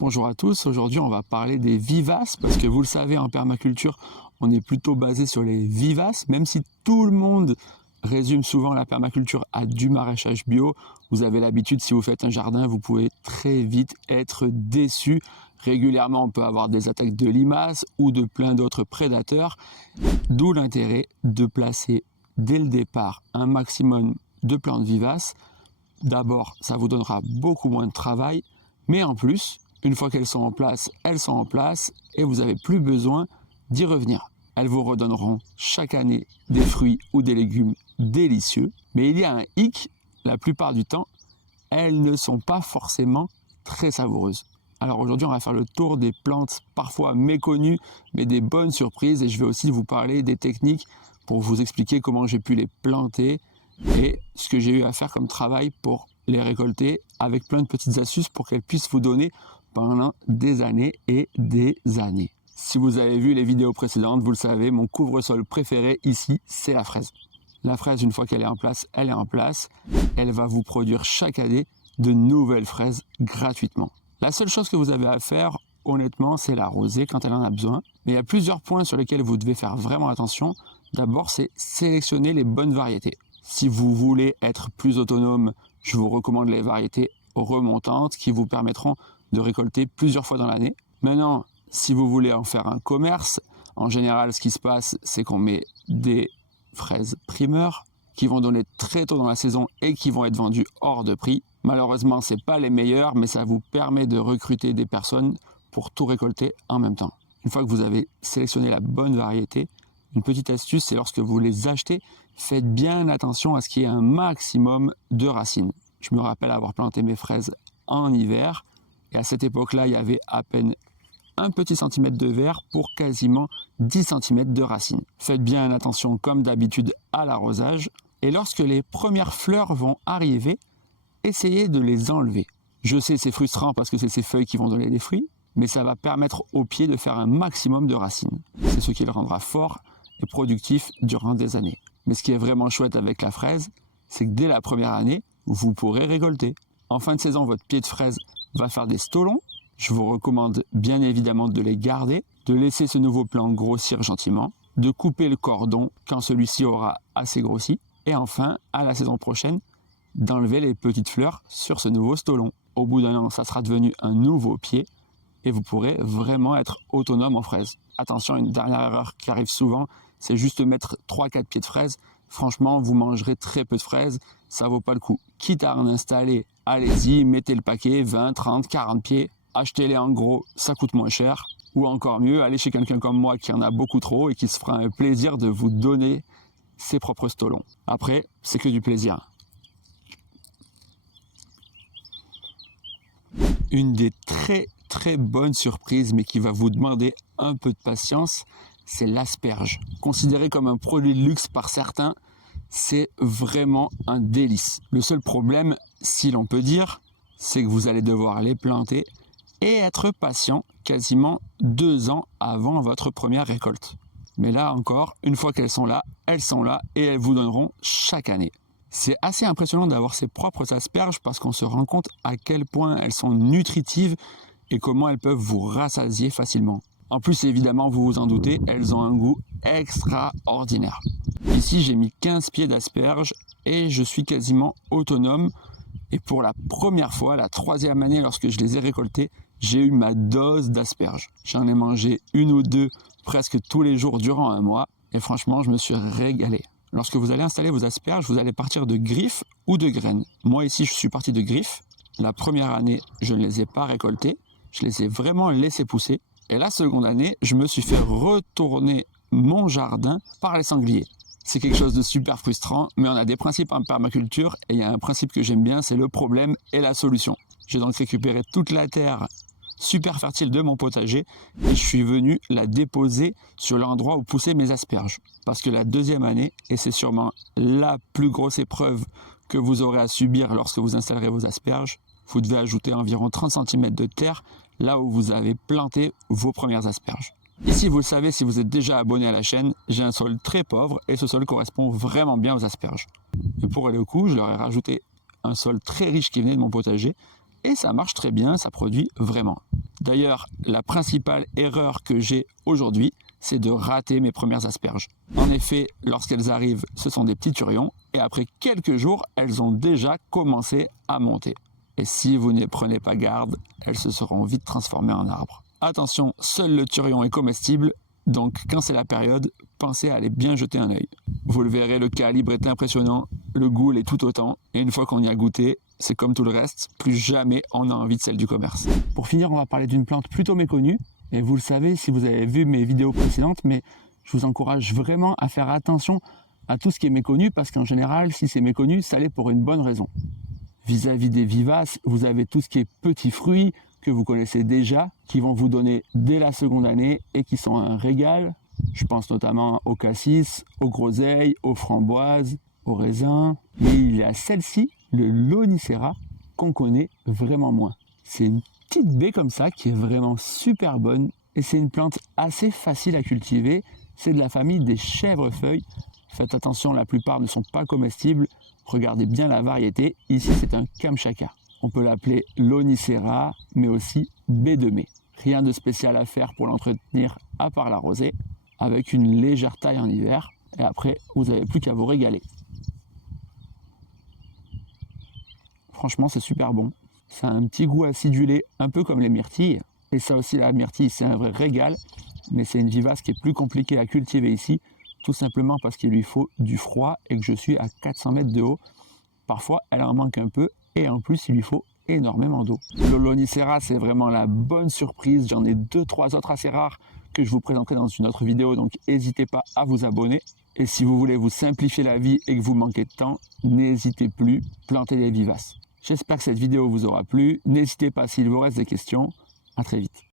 Bonjour à tous, aujourd'hui on va parler des vivaces parce que vous le savez en permaculture on est plutôt basé sur les vivaces, même si tout le monde résume souvent la permaculture à du maraîchage bio. Vous avez l'habitude, si vous faites un jardin, vous pouvez très vite être déçu. Régulièrement on peut avoir des attaques de limaces ou de plein d'autres prédateurs, d'où l'intérêt de placer dès le départ un maximum de plantes vivaces. D'abord ça vous donnera beaucoup moins de travail, mais en plus, une fois qu'elles sont en place, elles sont en place et vous n'avez plus besoin d'y revenir. Elles vous redonneront chaque année des fruits ou des légumes délicieux. Mais il y a un hic, la plupart du temps, elles ne sont pas forcément très savoureuses. Alors aujourd'hui, on va faire le tour des plantes parfois méconnues, mais des bonnes surprises. Et je vais aussi vous parler des techniques pour vous expliquer comment j'ai pu les planter et ce que j'ai eu à faire comme travail pour les récolter, avec plein de petites astuces pour qu'elles puissent vous donner pendant des années et des années. Si vous avez vu les vidéos précédentes, vous le savez, mon couvre-sol préféré ici, c'est la fraise. La fraise, une fois qu'elle est en place, elle est en place. Elle va vous produire chaque année de nouvelles fraises gratuitement. La seule chose que vous avez à faire, honnêtement, c'est l'arroser quand elle en a besoin. Mais il y a plusieurs points sur lesquels vous devez faire vraiment attention. D'abord, c'est sélectionner les bonnes variétés. Si vous voulez être plus autonome, je vous recommande les variétés remontantes qui vous permettront de récolter plusieurs fois dans l'année. Maintenant, si vous voulez en faire un commerce, en général, ce qui se passe, c'est qu'on met des fraises primeurs qui vont donner très tôt dans la saison et qui vont être vendues hors de prix. Malheureusement, ce n'est pas les meilleurs, mais ça vous permet de recruter des personnes pour tout récolter en même temps. Une fois que vous avez sélectionné la bonne variété, une petite astuce, c'est lorsque vous les achetez, faites bien attention à ce qu'il y ait un maximum de racines. Je me rappelle avoir planté mes fraises en hiver, et à cette époque-là, il y avait à peine un petit centimètre de verre pour quasiment 10 cm de racines. Faites bien attention, comme d'habitude, à l'arrosage. Et lorsque les premières fleurs vont arriver, essayez de les enlever. Je sais, c'est frustrant parce que c'est ces feuilles qui vont donner des fruits, mais ça va permettre au pied de faire un maximum de racines. C'est ce qui le rendra fort et productif durant des années. Mais ce qui est vraiment chouette avec la fraise, c'est que dès la première année, vous pourrez récolter. En fin de saison, votre pied de fraise va faire des stolons. Je vous recommande bien évidemment de les garder, de laisser ce nouveau plant grossir gentiment, de couper le cordon quand celui-ci aura assez grossi, et enfin, à la saison prochaine, d'enlever les petites fleurs sur ce nouveau stolon. Au bout d'un an, ça sera devenu un nouveau pied, et vous pourrez vraiment être autonome en fraises. Attention, une dernière erreur qui arrive souvent, c'est juste mettre 3-4 pieds de fraises. Franchement, vous mangerez très peu de fraises, ça vaut pas le coup. Quitte à en installer, allez-y, mettez le paquet, 20, 30, 40 pieds, achetez-les en gros, ça coûte moins cher. Ou encore mieux, allez chez quelqu'un comme moi qui en a beaucoup trop et qui se fera un plaisir de vous donner ses propres stolons. Après, c'est que du plaisir. Une des très bonnes surprises, mais qui va vous demander un peu de patience, c'est l'asperge. Considéré comme un produit de luxe par certains, c'est vraiment un délice. Le seul problème, si l'on peut dire, c'est que vous allez devoir les planter et être patient quasiment 2 ans avant votre première récolte. Mais là encore, une fois qu'elles sont là et elles vous donneront chaque année. C'est assez impressionnant d'avoir ses propres asperges parce qu'on se rend compte à quel point elles sont nutritives et comment elles peuvent vous rassasier facilement. En plus, évidemment, vous vous en doutez, elles ont un goût extraordinaire. Ici, j'ai mis 15 pieds d'asperges et je suis quasiment autonome. Et pour la première fois, la 3e année, lorsque je les ai récoltées, j'ai eu ma dose d'asperges. J'en ai mangé 1 ou 2 presque tous les jours durant un mois. Et franchement, je me suis régalé. Lorsque vous allez installer vos asperges, vous allez partir de griffes ou de graines. Moi ici, je suis parti de griffes. La première année, je ne les ai pas récoltées. Je les ai vraiment laissées pousser. Et la seconde année, je me suis fait retourner mon jardin par les sangliers. C'est quelque chose de super frustrant, mais on a des principes en permaculture et il y a un principe que j'aime bien, c'est le problème et la solution. J'ai donc récupéré toute la terre super fertile de mon potager et je suis venu la déposer sur l'endroit où poussaient mes asperges. Parce que la 2e année, et c'est sûrement la plus grosse épreuve que vous aurez à subir lorsque vous installerez vos asperges, vous devez ajouter environ 30 cm de terre là où vous avez planté vos premières asperges. Ici, vous le savez, si vous êtes déjà abonné à la chaîne, j'ai un sol très pauvre et ce sol correspond vraiment bien aux asperges. Et pour aller au coup, je leur ai rajouté un sol très riche qui venait de mon potager et ça marche très bien, ça produit vraiment. D'ailleurs, la principale erreur que j'ai aujourd'hui, c'est de rater mes premières asperges. En effet, lorsqu'elles arrivent, ce sont des petits turions, et après quelques jours, elles ont déjà commencé à monter. Et si vous ne prenez pas garde, elles se seront vite transformées en arbres. Attention, seul le turion est comestible, donc quand c'est la période, pensez à aller bien jeter un œil. Vous le verrez, le calibre est impressionnant, le goût l'est tout autant, et une fois qu'on y a goûté, c'est comme tout le reste, plus jamais on a envie de celle du commerce. Pour finir, on va parler d'une plante plutôt méconnue, et vous le savez si vous avez vu mes vidéos précédentes, mais je vous encourage vraiment à faire attention à tout ce qui est méconnu, parce qu'en général, si c'est méconnu, ça l'est pour une bonne raison. Vis-à-vis des vivaces, vous avez tout ce qui est petits fruits, que vous connaissez déjà, qui vont vous donner dès la seconde année et qui sont un régal. Je pense notamment aux cassis, aux groseilles, aux framboises, aux raisins. Mais il y a celle-ci, le Lonicera, qu'on connaît vraiment moins. C'est une petite baie comme ça qui est vraiment super bonne et c'est une plante assez facile à cultiver. C'est de la famille des chèvrefeuilles. Faites attention, la plupart ne sont pas comestibles. Regardez bien la variété. Ici, c'est un Kamchaka. On peut l'appeler Lonicera, mais aussi baie de mai. Rien de spécial à faire pour l'entretenir à part l'arroser, avec une légère taille en hiver. Et après, vous n'avez plus qu'à vous régaler. Franchement, c'est super bon. Ça a un petit goût acidulé, un peu comme les myrtilles. Et ça aussi, la myrtille, c'est un vrai régal. Mais c'est une vivace qui est plus compliquée à cultiver ici, tout simplement parce qu'il lui faut du froid et que je suis à 400 mètres de haut. Parfois, elle en manque un peu. Et en plus, il lui faut énormément d'eau. Le Lonicera, c'est vraiment la bonne surprise. J'en ai 2-3 autres assez rares que je vous présenterai dans une autre vidéo, donc n'hésitez pas à vous abonner. Et si vous voulez vous simplifier la vie et que vous manquez de temps, n'hésitez plus, plantez des vivaces. J'espère que cette vidéo vous aura plu. N'hésitez pas s'il vous reste des questions. À très vite.